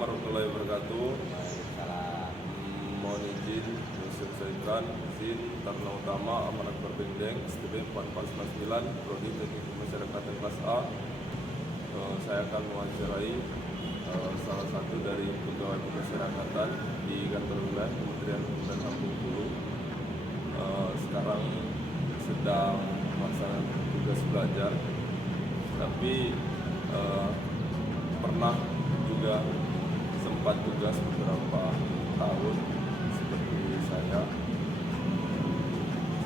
warahmatullahi wabarakatuh. Waalaikumsalam. Mohon izin, Yusuf Zaitran, izin Taruna Utama, Amanat Berbendeng, STB 4499, Prodi Teknik Pemasyarakatan kelas A. Saya akan mewawancarai salah satu dari pegawai pemasyarakatan di kantor wilayah Kementerian Hukum dan HAM Bengkulu. Sekarang sedang melaksanakan tugas belajar, tapi pernah juga sempat tugas beberapa tahun seperti saya.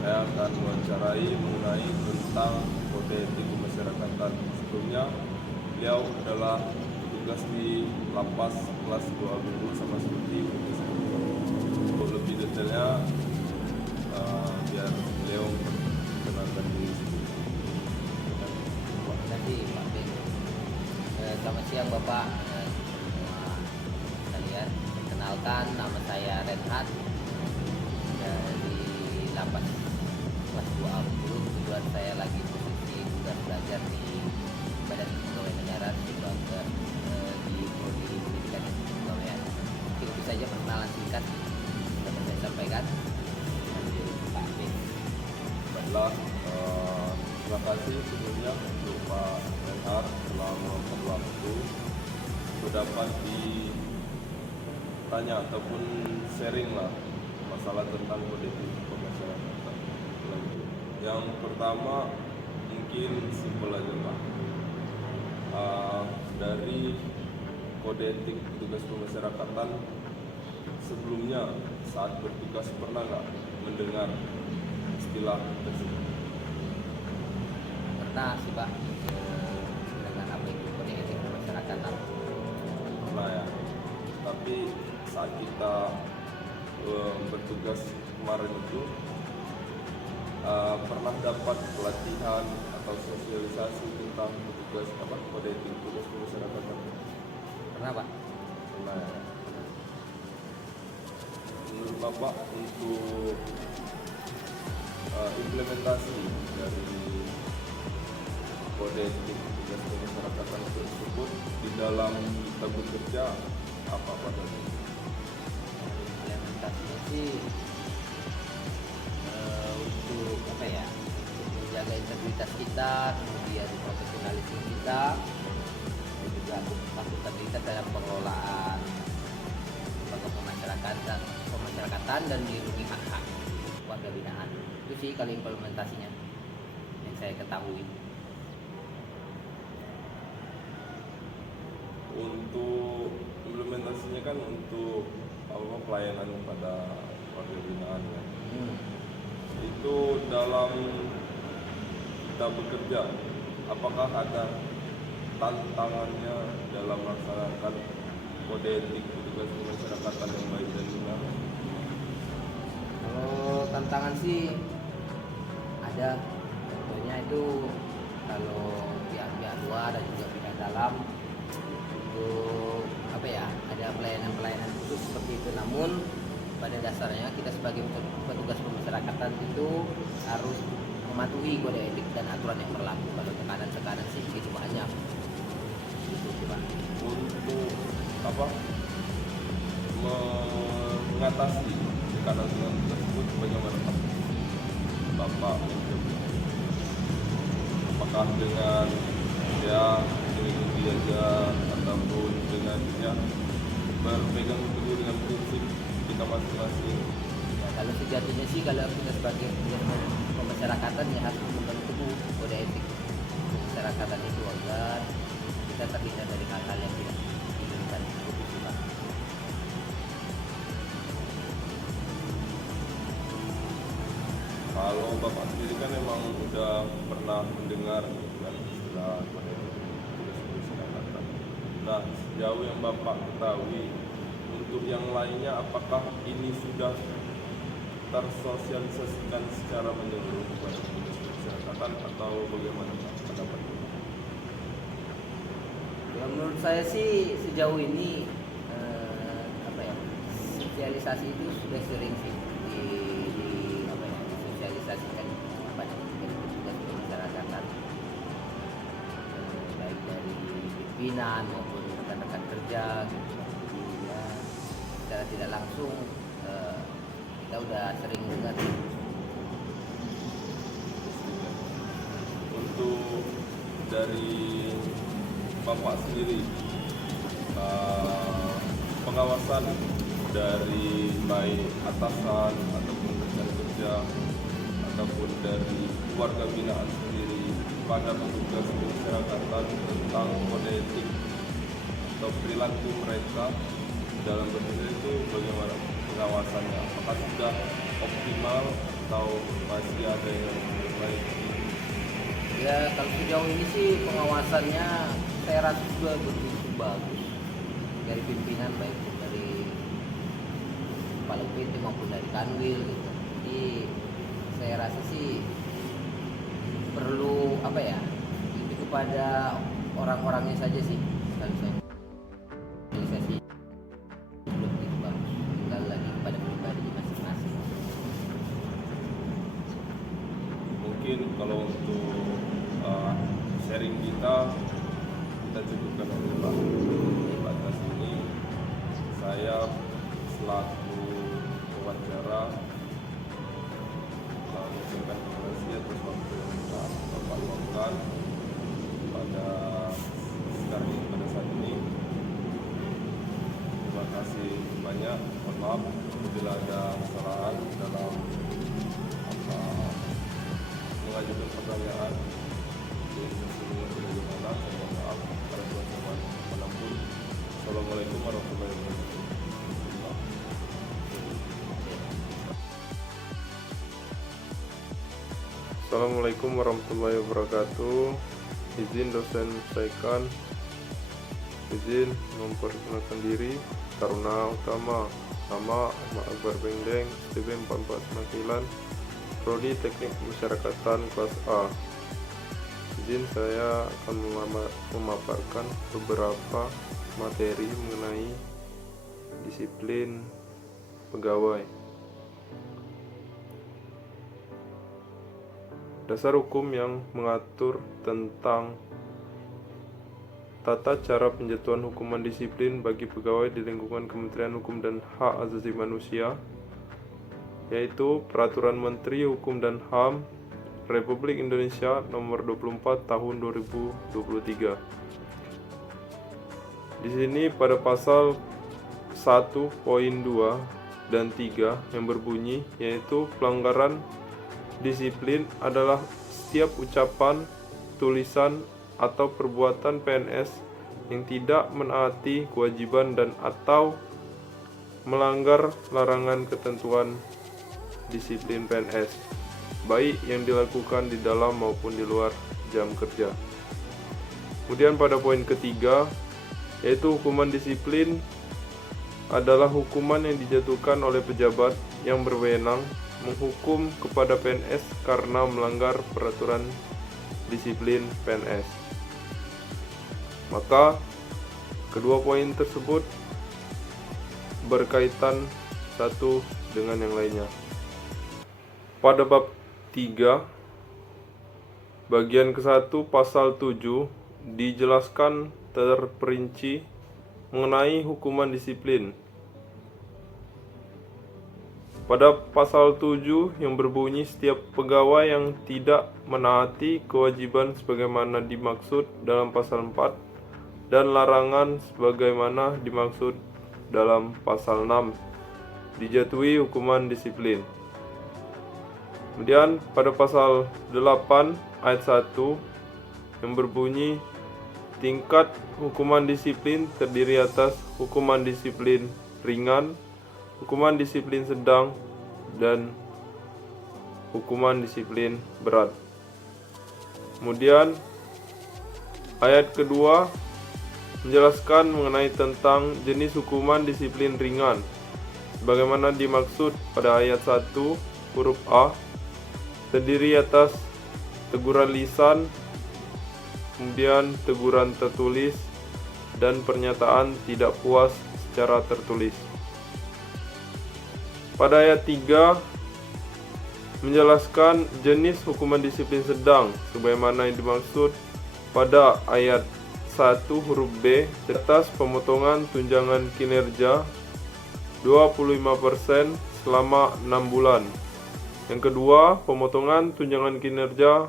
Saya akan mewawancarai mengenai tentang kode etik pemasyarakatan. Sebelumnya beliau adalah petugas di lapas kelas 2 Bengkulu sama seperti untuk lebih detailnya biar beliau memperkenalkan diri sendiri. Terima kasih Pak Ben. Selamat siang Bapak semua sekalian. Perkenalkan, nama saya Renhat dari lapas kelas 2A Bengkulu. Kebetulan saya lagi posisi tugas belajar di Badan Kepegawaian Negara sebagai di Prodi Pendidikan dan Kepegawaian. Itu saja perkenalan singkat yang dapat saya sampaikan. Lanjut Pak Ben. Baiklah, terima kasih sebelumnya untuk Pak Renhard telah meluangkan waktu untuk dapat ditanya ataupun sharing lah masalah tentang kode etik pemasyarakatan. Yang pertama mungkin simpel aja Pak. Dari kode etik petugas pemasyarakatan sebelumnya saat bertugas pernah nggak mendengar istilah tersebut? Pernah sih Pak, dengan apa itu kode etik pemasyarakatan. Nah ya, tapi saat kita bertugas kemarin itu pernah dapat pelatihan atau sosialisasi tentang petugas kode etik petugas pemasyarakatan? Pernah Pak? Pernah ya. Menurut Bapak untuk implementasi dari kode etik petugas pemasyarakatan tersebut di dalam kita bekerja apa tadi? Implementasinya sih untuk apa ya? Untuk menjaga integritas kita, kemudian profesionalisme kita, dan juga akuntabilitas dalam pengelolaan lembaga pemasyarakatan dan melindungi hak-hak warga binaan. Itu sih kalau implementasinya yang saya ketahui. Untuk implementasinya kan untuk pelayanan kepada warga binaan ya. Itu dalam kita bekerja, apakah ada tantangannya dalam melaksanakan kode etik petugas pemasyarakatan yang baik dan benar? Kalau tantangan sih ada, contohnya itu kalau pihak-pihak luar dan juga pihak dalam untuk apa ya, ada pelayanan khusus seperti itu. Namun pada dasarnya kita sebagai petugas pemasyarakatan itu harus mematuhi kode etik dan aturan yang berlaku. Kalau tekanan sih itu banyak gitu sih Pak. Untuk mengatasi tekanan tersebut bagaimana Pak? Bapak mencoba, apakah dengan mengikuti aja ataupun dengan berpegang teguh dengan prinsip kita masing-masing? Ya, kalau sejatinya sih kalau kita sebagai petugas pemasyarakatan ya harus memegang teguh kode etik pemasyarakatan itu agar kita terhindar dari hal-hal yang tidak diinginkan itu sih Pak. Kalau Bapak sendiri kan memang udah pernah mendengar dengan istilah kode etik petugas pemasyarakatan. Nah, sejauh yang Bapak ketahui, untuk yang lainnya apakah ini sudah tersosialisasikan secara menyeluruh kepada petugas pemasyarakatan atau bagaimana Pak pendapatnya? Ya, menurut saya sih sejauh ini apa ya, sosialisasi itu sudah sering sih disosialisasikan kepada petugas pemasyarakatan, baik dari pimpinan maupun rekan-rekan kerja gitu. secara tidak langsung kita udah sering dengar. Untuk dari Bapak sendiri, pengawasan dari baik atasan ataupun rekan kerja ataupun dari keluarga binaan sendiri pada petugas kemasyarakatan tentang kode etik atau perilaku mereka dalam bekerja itu bagaimana pengawasannya? Apakah sudah optimal atau masih ada yang baik? Ya kalau sejauh ini sih pengawasannya saya rasa juga begitu bagus dari pimpinan, baik dari kepala UPT maupun dari Kanwil gitu. Jadi saya rasa sih perlu lebih kepada orang-orangnya saja sih kalau saya organisasi belum begitu bagus, tinggal lagi kepada pribadi masing-masing. Mungkin kalau untuk sharing kita cukupkan dulu lah di batas ini. Saya selaku wawancara mengucapkan terima kasih atas waktu yang telah Bapak luangkan pada saat ini. Terima kasih banyak. Mohon maaf bila ada kesalahan dalam mengajukan pertanyaan. Bagaimana? Saya mohon maaf pada teman-teman manapun. Assalamualaikum warahmatullahi wabarakatuh. Assalamualaikum warahmatullahi wabarakatuh. Izin dosen sampaikan. Izin memperkenalkan diri. Taruna Utama, nama Ahmad Akbar Bengdeng, STB 4499, Prodi Teknik Masyarakatan kelas A. Izin saya akan memaparkan beberapa materi mengenai disiplin pegawai. Dasar hukum yang mengatur tentang tata cara penjatuhan hukuman disiplin bagi pegawai di lingkungan Kementerian Hukum dan Hak Asasi Manusia, yaitu Peraturan Menteri Hukum dan HAM Republik Indonesia Nomor 24 Tahun 2023. Di sini pada pasal 1.2 dan 3 yang berbunyi, yaitu pelanggaran disiplin adalah setiap ucapan, tulisan, atau perbuatan PNS yang tidak menaati kewajiban dan atau melanggar larangan ketentuan disiplin PNS, baik yang dilakukan di dalam maupun di luar jam kerja. Kemudian pada poin ketiga, yaitu hukuman disiplin adalah hukuman yang dijatuhkan oleh pejabat yang berwenang menghukum kepada PNS karena melanggar peraturan disiplin PNS. Maka kedua poin tersebut berkaitan satu dengan yang lainnya. Pada bab 3 bagian ke-1 pasal 7 dijelaskan terperinci mengenai hukuman disiplin. Pada pasal 7 yang berbunyi setiap pegawai yang tidak menaati kewajiban sebagaimana dimaksud dalam pasal 4 dan larangan sebagaimana dimaksud dalam pasal 6 dijatuhi hukuman disiplin. Kemudian pada pasal 8 ayat 1 yang berbunyi tingkat hukuman disiplin terdiri atas hukuman disiplin ringan, hukuman disiplin sedang, dan hukuman disiplin berat. Kemudian ayat kedua menjelaskan mengenai tentang jenis hukuman disiplin ringan sebagaimana dimaksud pada ayat 1 huruf A, terdiri atas teguran lisan, kemudian teguran tertulis, dan pernyataan tidak puas secara tertulis. Pada ayat 3 menjelaskan jenis hukuman disiplin sedang sebagaimana yang dimaksud pada ayat 1 huruf B atas pemotongan tunjangan kinerja 25% selama 6 bulan. Yang kedua, pemotongan tunjangan kinerja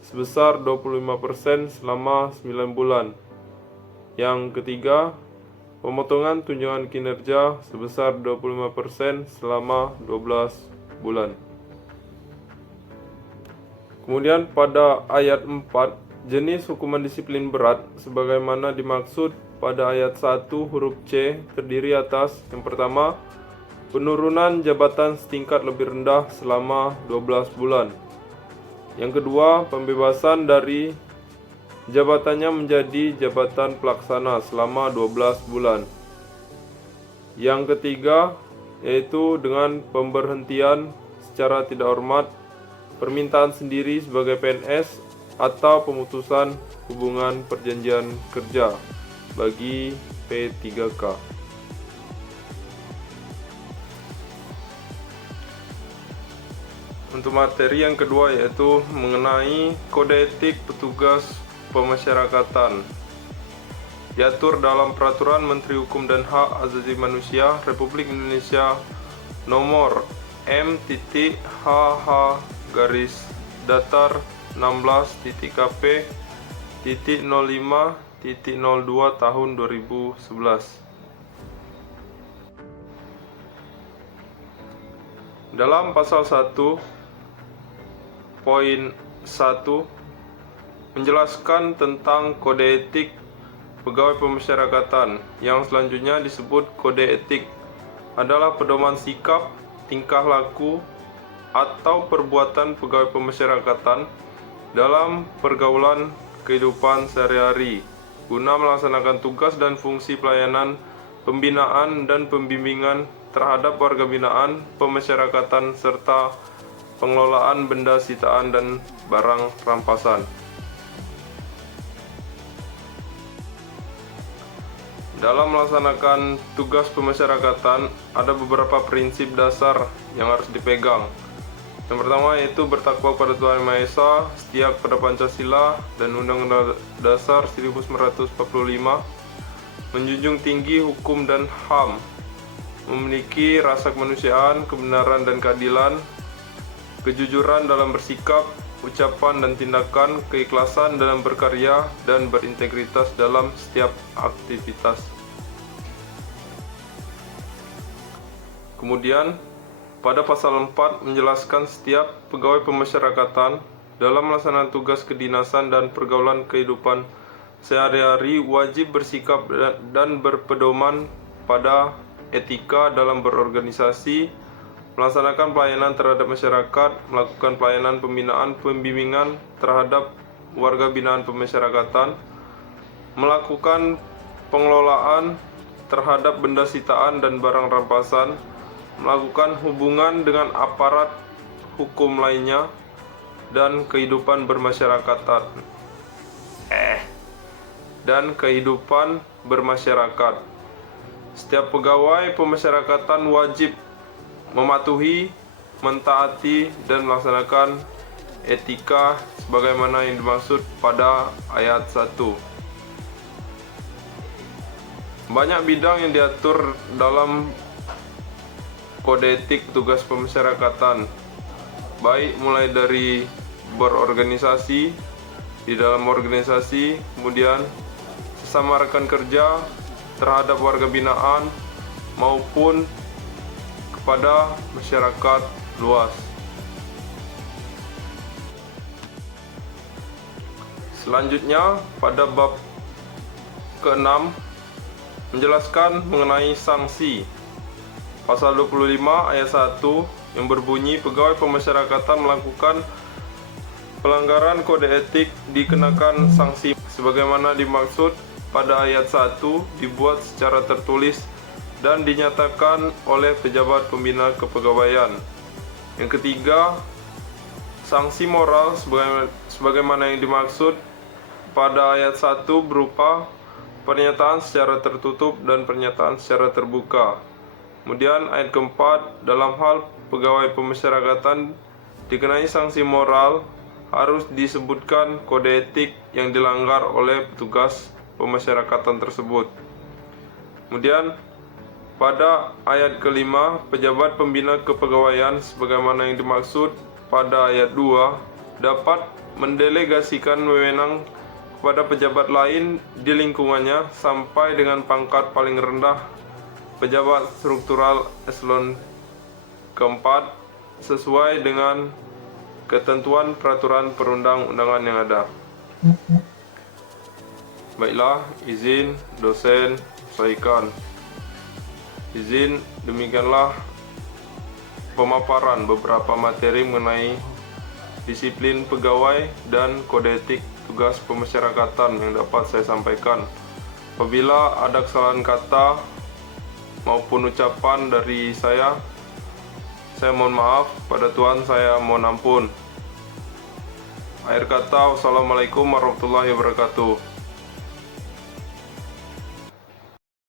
sebesar 25% selama 9 bulan. Yang ketiga, pemotongan tunjangan kinerja sebesar 25% selama 12 bulan. Kemudian pada ayat 4, jenis hukuman disiplin berat sebagaimana dimaksud pada ayat 1 huruf C terdiri atas yang pertama, penurunan jabatan setingkat lebih rendah selama 12 bulan. Yang kedua, pembebasan dari jabatannya menjadi jabatan pelaksana selama 12 bulan. Yang ketiga, yaitu dengan pemberhentian secara tidak hormat, permintaan sendiri sebagai PNS, atau pemutusan hubungan perjanjian kerja bagi P3K. Untuk materi yang kedua yaitu mengenai kode etik petugas pemasyarakatan. Diatur dalam Peraturan Menteri Hukum dan Hak Asasi Manusia Republik Indonesia Nomor M.HH-Datar 16.KP.05.02 tahun 2011. Dalam pasal 1 poin 1 menjelaskan tentang kode etik pegawai pemasyarakatan, yang selanjutnya disebut kode etik adalah pedoman sikap, tingkah laku, atau perbuatan pegawai pemasyarakatan dalam pergaulan kehidupan sehari-hari guna melaksanakan tugas dan fungsi pelayanan, pembinaan dan pembimbingan terhadap warga binaan pemasyarakatan serta pengelolaan benda sitaan dan barang rampasan. Dalam melaksanakan tugas pemasyarakatan, ada beberapa prinsip dasar yang harus dipegang. Yang pertama yaitu bertakwa kepada Tuhan Yang Maha Esa, setia kepada Pancasila dan Undang-Undang Dasar 1945, menjunjung tinggi hukum dan HAM, memiliki rasa kemanusiaan, kebenaran dan keadilan, kejujuran dalam bersikap, ucapan dan tindakan, keikhlasan dalam berkarya, dan berintegritas dalam setiap aktivitas. Kemudian, pada pasal 4 menjelaskan setiap pegawai pemasyarakatan dalam melaksanakan tugas kedinasan dan pergaulan kehidupan sehari-hari wajib bersikap dan berpedoman pada etika dalam berorganisasi, melaksanakan pelayanan terhadap masyarakat, melakukan pelayanan pembinaan pembimbingan terhadap warga binaan pemasyarakatan, melakukan pengelolaan terhadap benda sitaan dan barang rampasan, melakukan hubungan dengan aparat hukum lainnya, dan kehidupan bermasyarakatan. Setiap pegawai pemasyarakatan wajib mematuhi, mentaati, dan melaksanakan etika sebagaimana yang dimaksud pada ayat 1. Banyak bidang yang diatur dalam kode etik tugas pemasyarakatan, baik mulai dari berorganisasi, di dalam organisasi, kemudian sesama rekan kerja, terhadap warga binaan, maupun kepada masyarakat luas. Selanjutnya, pada bab ke-6 menjelaskan mengenai sanksi. Pasal 25 ayat 1 yang berbunyi pegawai pemasyarakatan melakukan pelanggaran kode etik dikenakan sanksi sebagaimana dimaksud pada ayat 1 dibuat secara tertulis dan dinyatakan oleh pejabat pembina kepegawaian. Yang ketiga, sanksi moral sebagaimana yang dimaksud pada ayat 1 berupa pernyataan secara tertutup dan pernyataan secara terbuka. Kemudian ayat keempat, dalam hal pegawai pemasyarakatan dikenai sanksi moral, harus disebutkan kode etik yang dilanggar oleh petugas pemasyarakatan tersebut. Kemudian Pada ayat kelima, pejabat pembina kepegawaian sebagaimana yang dimaksud pada ayat 2 dapat mendelegasikan wewenang kepada pejabat lain di lingkungannya sampai dengan pangkat paling rendah pejabat struktural eselon keempat sesuai dengan ketentuan peraturan perundang-undangan yang ada. Baiklah, izin dosen sampaikan. Izin, demikianlah pemaparan beberapa materi mengenai disiplin pegawai dan kode etik tugas pemasyarakatan yang dapat saya sampaikan. Apabila ada kesalahan kata maupun ucapan dari saya mohon maaf. Pada Tuhan saya mohon ampun. Akhir kata, wassalamualaikum warahmatullahi wabarakatuh.